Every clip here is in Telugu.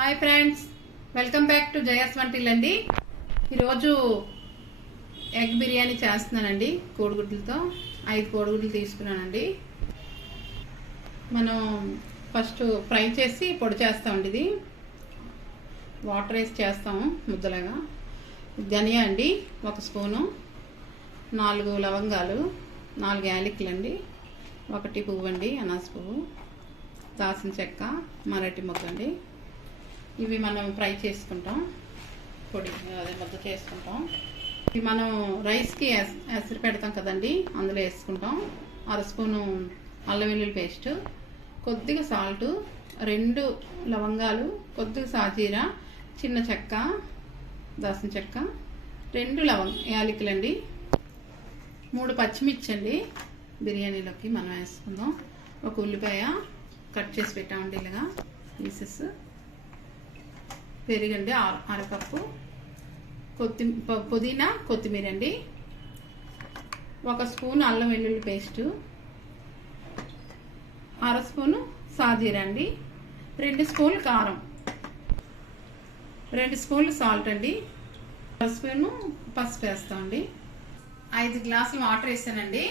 Hi friends, welcome back to Jaya svantaillu అండి. ఈరోజు ఎగ్ బిర్యానీ చేస్తున్నానండి. కోడిగుడ్లతో 5 కోడిగుడ్లు తీసుకున్నానండి. మనం ఫస్ట్ ఫ్రై చేసి పొడి చేస్తామండి. ఇది వాటర్ వేసి చేస్తాము ముద్దలాగా. ధనియా అండి 1 స్పూను, 4 లవంగాలు, 4 యాలకులు అండి, 1 పువ్వు అండి, అనాస పువ్వు, దాల్చిన చెక్క, మరాఠీ మొగ్గ అండి. ఇవి మనం ఫ్రై చేసుకుంటాం, పొడి అదే ముద్ద చేసుకుంటాం. ఇవి మనం రైస్కి ఎసరు పెడతాం కదండి, అందులో వేసుకుంటాం. 1/2 స్పూను అల్లం వెల్లుల్లి పేస్ట్, కొద్దిగా సాల్ట్, 2 లవంగాలు, కొద్దిగా సాజీరా, చిన్న చెక్క, దాల్చిన చెక్క, 2 యాలకులు అండి, 3 పచ్చిమిర్చి అండి. బిర్యానీలోకి మనం వేసుకుందాం. 1 ఉల్లిపాయ కట్ చేసి పెట్టామండి ఇలాగా పీసెస్. పెరుగండి 1/2 కప్పు, పుదీనా కొత్తిమీర అండి, 1 స్పూన్ అల్లం వెల్లుల్లి పేస్టు, 1/2 స్పూను సాజీరా అండి, 2 స్పూన్లు కారం, 2 స్పూన్లు సాల్ట్ అండి, 1 స్పూను పసుపు వేస్తామండి. 5 గ్లాసులు వాటర్ వేసానండి,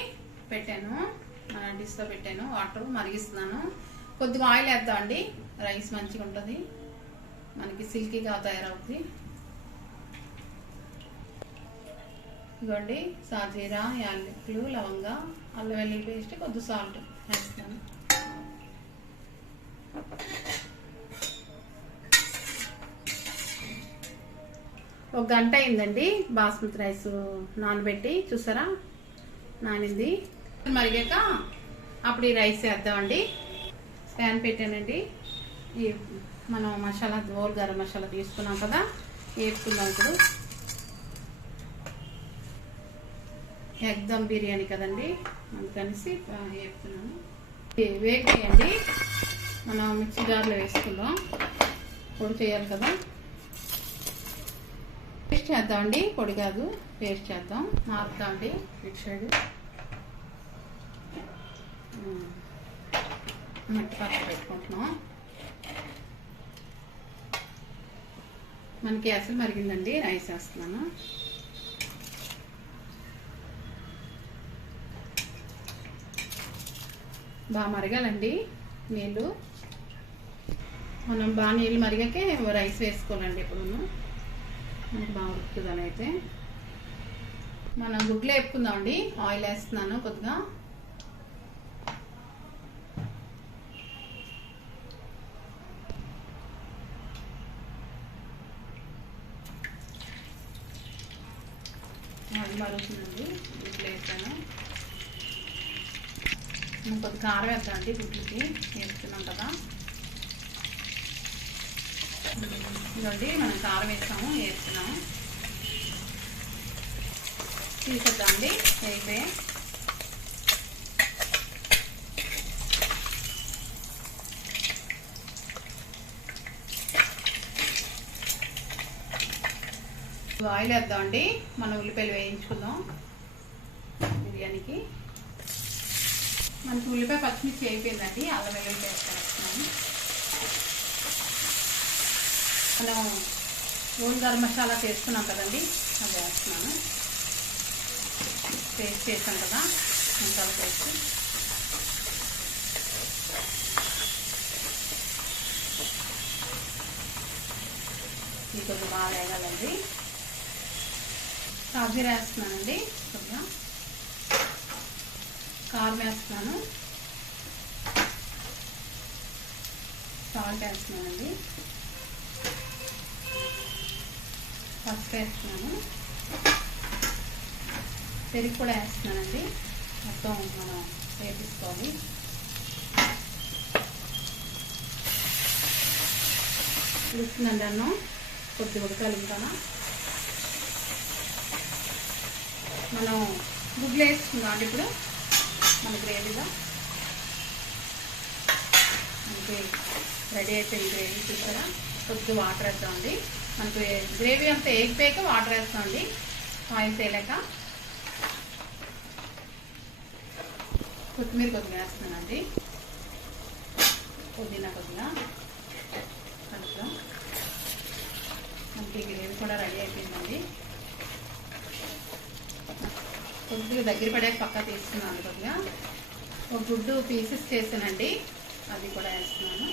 పెట్టాను డిష్లో పెట్టాను. వాటర్ మరిగిస్తున్నాను. కొద్దిగా ఆయిల్ వేద్దామండి, రైస్ మంచిగా ఉంటుంది, మనకి సిల్కీగా తయారవుతుంది. ఇదిగోండి సాజీరా, యాలకులు, లవంగా, అల్లం వెల్లుల్లి పేస్ట్, కొద్దిగా సాల్ట్ వేస్తాను. ఒక గంట అయిందండి బాస్మతి రైస్ నానబెట్టి, చూసారా నానింది. మరిగాక అప్పుడు ఈ రైస్ వేద్దామండి. ప్యాన్ పెట్టానండి. ఈ మనం మసాలా హోల్ గరం మసాలా తీసుకున్నాం కదా, వేపుకుందాం. ఇప్పుడు ఎగ్ దమ్ బిర్యానీ కదండి, అందుకనేసి వేపుతున్నాను. వేగేయండి, మనం మిక్సీ జార్లో వేసుకుందాం. పొడి చేయాలి కదా, పేస్ట్ చేద్దామండి. పొడి కాదు, పేస్ట్ చేద్దాం. మారుతామండి ఇటు సైడ్. మట్టి పక్క పెట్టుకుంటున్నాం. మనకి అసలు మరిగిందండి, రైస్ వేస్తున్నాను. బాగా మరగాలండి నీళ్ళు. మనం బాగా నీళ్ళు మరిగాకే రైస్ వేసుకోవాలండి. ఇప్పుడు మనకి బాగా ఉడుకుతుందని అయితే మనం గుడ్లు వేపుకుందామండి. ఆయిల్ వేస్తున్నాను కొద్దిగా. మరుగుతుందండి, గుడ్లు వేసాను. మనం కొద్దిగా కారం వేద్దామండి, గుడ్లకి వేస్తున్నాం కదా. ఇదండి మనం కారం వేస్తాము, వేస్తున్నాము. తీసేద్దామండి అయిపోయి. ఆయిల్ వేద్దామండి. మనం ఉల్లిపాయలు వేయించుకుందాం బిర్యానీకి. మనకి ఉల్లిపాయ పచ్చిమిర్చి అయిపోయిందండి. అల్లం వెల్లుల్లి పేస్ట్ వేస్తున్నాము. మనం హోల్ గరం మసాలా చేసుకున్నాం కదండి, అది వేస్తున్నాను. పేస్ట్ చేసాం కదా మసాలా పేస్ట్. ఇది కొంచెం బాగా వేగాలండి. సాజీరా వేస్తున్నానండి, కొద్దిగా కారం వేస్తున్నాను, సాల్ట్ వేస్తున్నానండి, పసుపు వేస్తున్నాను, పెరుగు కూడా వేస్తున్నానండి. మొత్తం మనం వేపించుకోవాలి. ఉడుకుతుందండి అన్నం, కొద్దిగా ఉడకాలి. ఇంకా మనం గుడ్లు వేసుకుందాం అండి. ఇప్పుడు మన గ్రేవీలో మనకి రెడీ అయిపోయింది గ్రేవీ. చూసారా, కొద్దిగా వాటర్ వేద్దామండి. మనకి గ్రేవీ అంతా వేగిపోయాక వాటర్ వేస్తామండి, ఆయిల్ తేలేక. కొత్తిమీర కొద్దిగా వేస్తున్నానండి, పుదీనా కొద్దిగా కలుపుదాం. కూడా రెడీ అయిపోయిందండి. కొద్దిగా దగ్గర పడే పక్క తీసుకున్నాను. కొద్దిగా ఒక గుడ్డు పీసెస్ చేసానండి, అది కూడా వేస్తున్నాను.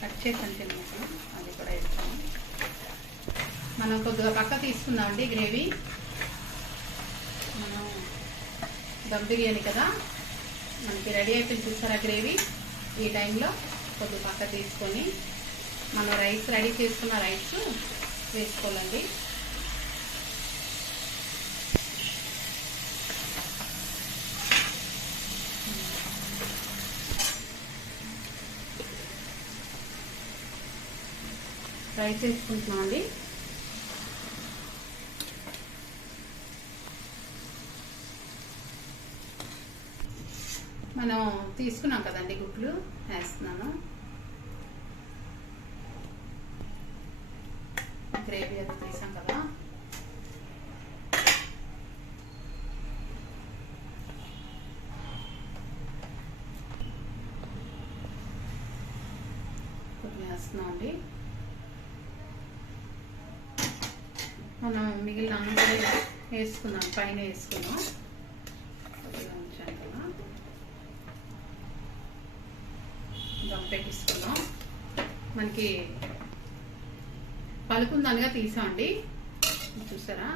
కట్ చేసాను చిన్న ముక్కలు, అది కూడా వేస్తాను. మనం కొద్దిగా పక్క తీసుకుందామండి గ్రేవీ. మనం దమ్ బిర్యానీ కదా, మనకి రెడీ అయిపోయింది చూసారా గ్రేవీ. ఈ టైంలో కొద్దిగా పక్క తీసుకొని మనం రైస్ రెడీ చేసుకున్న రైస్ వేసుకోవాలండి. రైస్ వేసుకుంటున్నాం అండి. మనం తీసుకున్నాం కదండి గుడ్లు, వేస్తున్నాను. గ్రేవీ అది తీసాం కదా, కొద్దిగా వేస్తున్నాం అండి. మనం మిగిలిన అన్నం కూడా వేసుకున్నాం, పైన వేసుకున్నాం. కొద్దిగా ఉంచాను కదా, దమ్ పెట్టిస్తున్నాం. మనకి పలుకుందనగా తీసామండి, చూసారా.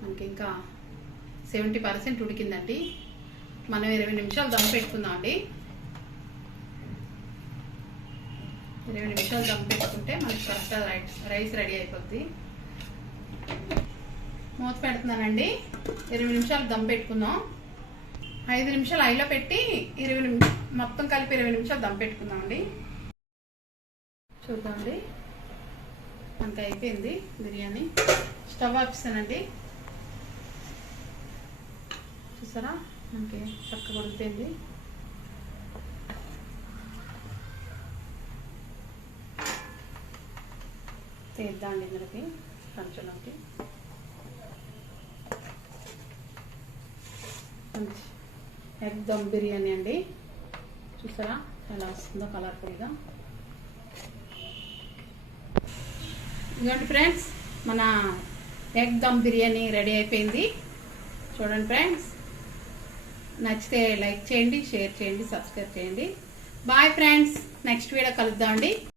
మనకి ఇంకా 70% ఉడికిందండి. మనం 20 నిమిషాలు దమ్ పెట్టుకుందాం అండి. 20 నిమిషాలు దమ్ పెట్టుకుంటే మనకి కరెక్ట్గా రైస్ రెడీ అయిపోద్ది. మూత పెడుతున్నానండి. 20 నిమిషాలు దమ్ పెట్టుకుందాం. 5 నిమిషాలు ఐలో పెట్టి 20 మొత్తం కలిపి 20 నిమిషాలు దమ్ పెట్టుకుందాం అండి. చూద్దామండి, అంత అయిపోయింది బిర్యానీ. స్టవ్ ఆపిస్తానండి. చూసారా, మనకి చక్కగా ఉడిపోయింది. తీద్దామండి ఇందులోకి, కంచులోకి. ఎగ్ దమ్ బిర్యానీ అండి, చూసారా ఎలా వస్తుందో కలర్ఫుల్గా. ఇదిగోండి ఫ్రెండ్స్, మన ఎగ్ దమ్ బిర్యానీ రెడీ అయిపోయింది. చూడండి ఫ్రెండ్స్, నచ్చితే లైక్ చేయండి, షేర్ చేయండి, సబ్స్క్రైబ్ చేయండి. బాయ్ ఫ్రెండ్స్, నెక్స్ట్ వీడియో కలుద్దామండి.